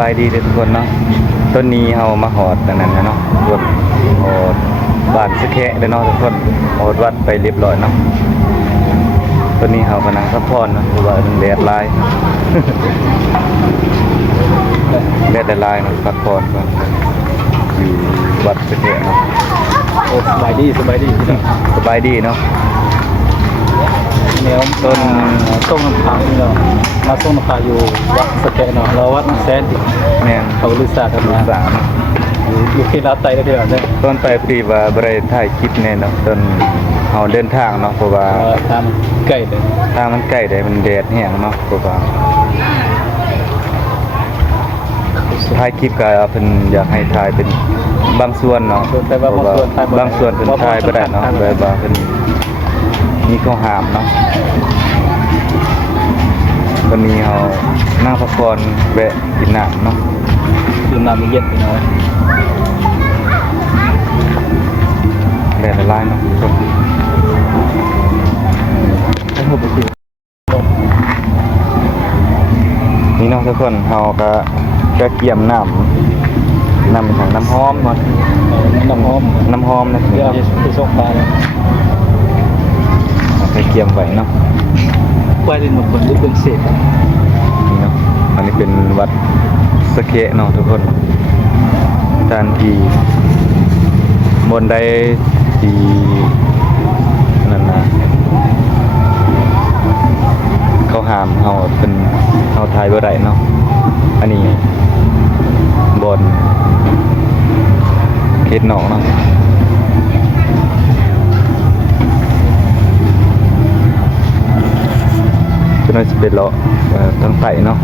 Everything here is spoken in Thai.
บายดีทุกคนเนาะต้นนี้เฮามาหอดอันนั้นนะเนาะรถหอดบ้านสะแคะเด้อเนาะทุกคนหอดวัดไปเรียบร้อยเนาะต้นนี้เฮากำลังซัพพอร์ตเนาะเพราะว่าแดดลาย แดดลายเนาะซัพพอร์ตก่อนอยู่วัดสะแคะเนาะ โอ้สบายดีพี่น้อง สบายดีเนาะ แนวต้นส่งน้ำค้างพี่น้องมาส่งน้ำค้างอยู่วัดสแกนเนาะเราวัดน้ำแสน แม่น เขาลือศาสตร์กันมา สาม อยู่ที่ลาวไตได้พี่น้องเนี่ย ต้นไปพอดีว่าบ่ได้ถ่ายคลิปแน่เนาะต้นเฮาเดินทางเนาะเพราะว่า ตามใกล้เลย ทางมันใกล้ได้มันแดดแห้งเนาะเพราะว่าถ่ายคลิปก็เพิ่นอยากให้ถ่ายเป็นบางส่วนเนาะ แต่ว่าบางส่วน เพิ่นถ่ายบ่ได้เนาะแบบว่าเพิ่นมีข้อห้ามเนาะวันนี้เฮานั่งพักผ่อนแวะกินน้ำเนาะ ดื่มน้ำเย็นพี่น้อง แดดละลายเนาะทุกคน ให้ผมไปกิน นี่เนาะทุกคนเฮาก็เกี่ยมน้ำเป็นถังน้ำหอมเนาะ น้ำหอม น้ำหอมนะ เดี๋ยวไปส่งปลาเลย ไปเกี่ยมไว้เนาะ ควายเป็นหมดคนหรือเป็นเศษ นี่เนาะอันนี้เป็นวัดสะเคะเนาะทุกคนสถานที่บนใดที่นั่นนะเขาห้ามเฮาเป็นเฮาถ่ายบ่ได้เนาะอันนี้บนเขตนอกเนาะจะน่าจะเป็นเลาะทางไต่เนาะ